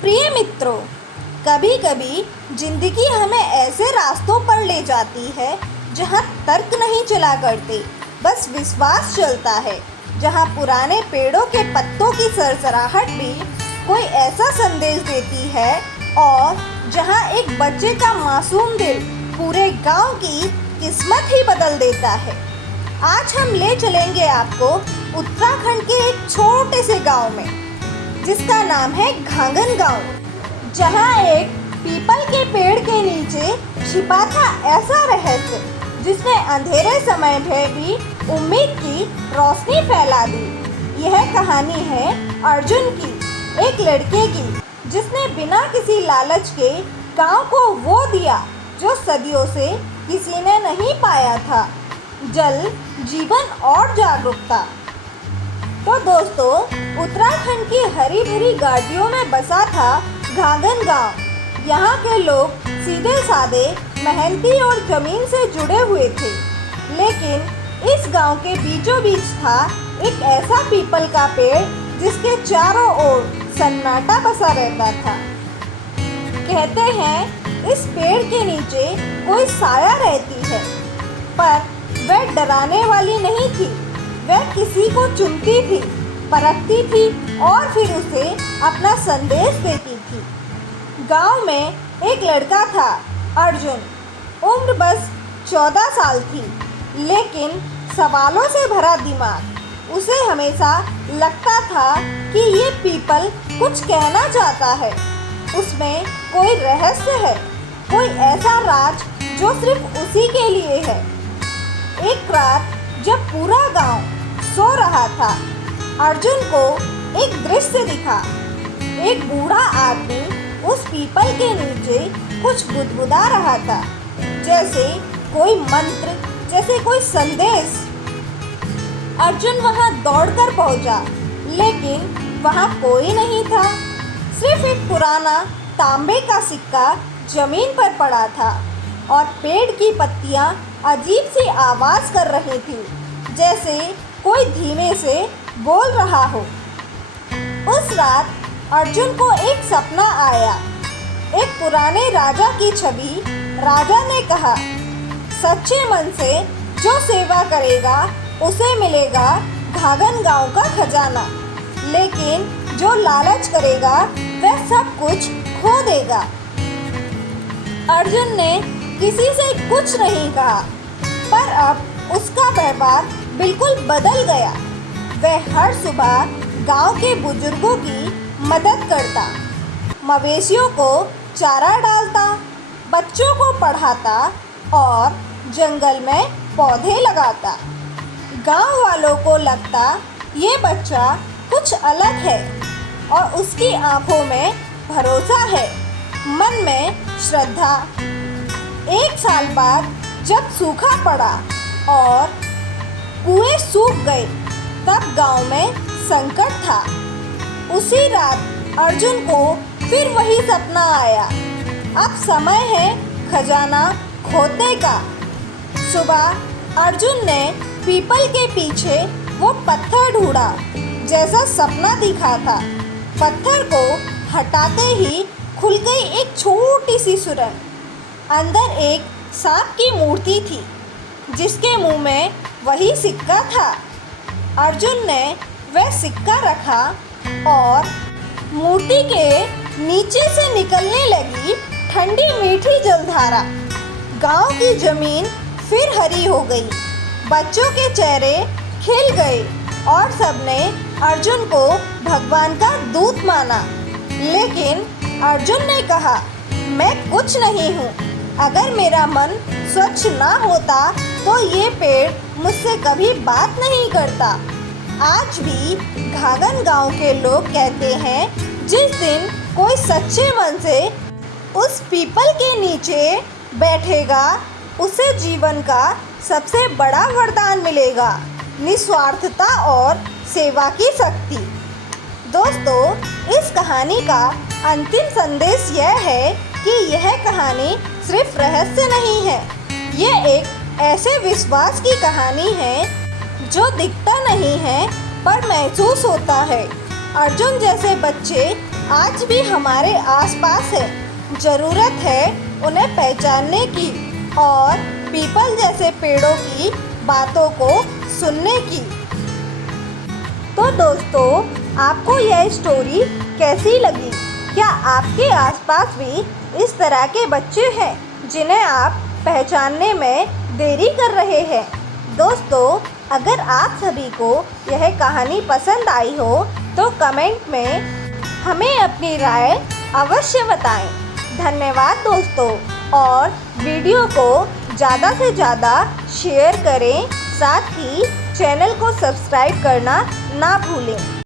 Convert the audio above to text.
प्रिय मित्रों, कभी कभी जिंदगी हमें ऐसे रास्तों पर ले जाती है जहाँ तर्क नहीं चला करते, बस विश्वास चलता है। जहाँ पुराने पेड़ों के पत्तों की सरसराहट भी कोई ऐसा संदेश देती है और जहाँ एक बच्चे का मासूम दिल पूरे गांव की किस्मत ही बदल देता है। आज हम ले चलेंगे आपको उत्तराखंड के एक छोटे से गांव में, जिसका नाम है घांगन गांव। जहां एक पीपल के पेड़ के नीचे छिपा था ऐसा रहस्य जिसने अंधेरे समय में भी उम्मीद की रोशनी फैला दी। यह कहानी है अर्जुन की, एक लड़के की जिसने बिना किसी लालच के गांव को वो दिया जो सदियों से किसी ने नहीं पाया था, जल, जीवन और जागरूकता। तो दोस्तों, उत्तराखंड की हरी भरी घाटियों में बसा था घांगन गांव। यहाँ के लोग सीधे साधे, मेहनती और जमीन से जुड़े हुए थे। लेकिन इस गांव के बीचों बीच था एक ऐसा पीपल का पेड़ जिसके चारों ओर सन्नाटा बसा रहता था। कहते हैं इस पेड़ के नीचे कोई साया रहती है, पर वह डराने वाली नहीं थी। वह किसी को चुनती थी, परखती थी और फिर उसे अपना संदेश देती थी। गांव में एक लड़का था, अर्जुन। उम्र बस 14 साल थी, लेकिन सवालों से भरा दिमाग। उसे हमेशा लगता था कि ये पीपल कुछ कहना चाहता है, उसमें कोई रहस्य है, कोई ऐसा राज जो सिर्फ उसी के लिए है। एक रात जब पूरा गांव सो रहा था, अर्जुन को एक दृश्य दिखा। एक बूढ़ा आदमी उस पीपल के नीचे कुछ बुदबुदा रहा था, जैसे कोई मंत्र, जैसे कोई संदेश। अर्जुन वहां दौड़कर पहुंचा, लेकिन वहां कोई नहीं था। सिर्फ एक पुराना तांबे का सिक्का जमीन पर पड़ा था और पेड़ की पत्तियां अजीब सी आवाज़ कर रही थी, जैसे कोई धीमे से बोल रहा हो। उस रात अर्जुन को एक सपना आया, एक पुराने राजा की छवि। राजा ने कहा, सच्चे मन से जो सेवा करेगा उसे मिलेगा घांगन गांव का खजाना, लेकिन जो लालच करेगा वह सब कुछ खो देगा। अर्जुन ने किसी से कुछ नहीं कहा, पर अब उसका व्यवहार बिल्कुल बदल गया। वह हर सुबह गांव के बुजुर्गों की मदद करता, मवेशियों को चारा डालता, बच्चों को पढ़ाता और जंगल में पौधे लगाता। गांव वालों को लगता ये बच्चा कुछ अलग है और उसकी आंखों में भरोसा है, मन में श्रद्धा। एक साल बाद जब सूखा पड़ा और कुएं सूख गए, तब गांव में संकट था। उसी रात अर्जुन को फिर वही सपना आया। अब समय है खजाना खोदने का। सुबह अर्जुन ने पीपल के पीछे वो पत्थर ढूंढा जैसा सपना दिखा था। पत्थर को हटाते ही खुल गई एक छोटी सी सुरंग। अंदर एक सांप की मूर्ति थी, जिसके मुंह में वही सिक्का था। अर्जुन ने वह सिक्का रखा और मूर्ति के नीचे से निकलने लगी ठंडी मीठी जलधारा। गांव की जमीन फिर हरी हो गई, बच्चों के चेहरे खिल गए और सबने अर्जुन को भगवान का दूत माना। लेकिन अर्जुन ने कहा, मैं कुछ नहीं हूँ। अगर मेरा मन स्वच्छ ना होता तो ये पेड़ मुझसे कभी बात नहीं करता। आज भी घांगन गांव के लोग कहते हैं, जिस दिन कोई सच्चे मन से उस पीपल के नीचे बैठेगा, उसे जीवन का सबसे बड़ा वरदान मिलेगा, निस्वार्थता और सेवा की शक्ति। दोस्तों, इस कहानी का अंतिम संदेश यह है कि यह कहानी सिर्फ रहस्य नहीं है, ये एक ऐसे विश्वास की कहानी है जो दिखता नहीं है पर महसूस होता है। अर्जुन जैसे बच्चे आज भी हमारे आसपास है। ज़रूरत है उन्हें पहचानने की और पीपल जैसे पेड़ों की बातों को सुनने की। तो दोस्तों, आपको यह स्टोरी कैसी लगी? क्या आपके आसपास भी इस तरह के बच्चे हैं जिन्हें आप पहचानने में देरी कर रहे हैं? दोस्तों, अगर आप सभी को यह कहानी पसंद आई हो तो कमेंट में हमें अपनी राय अवश्य बताएं। धन्यवाद दोस्तों, और वीडियो को ज़्यादा से ज़्यादा शेयर करें, साथ ही चैनल को सब्सक्राइब करना ना भूलें।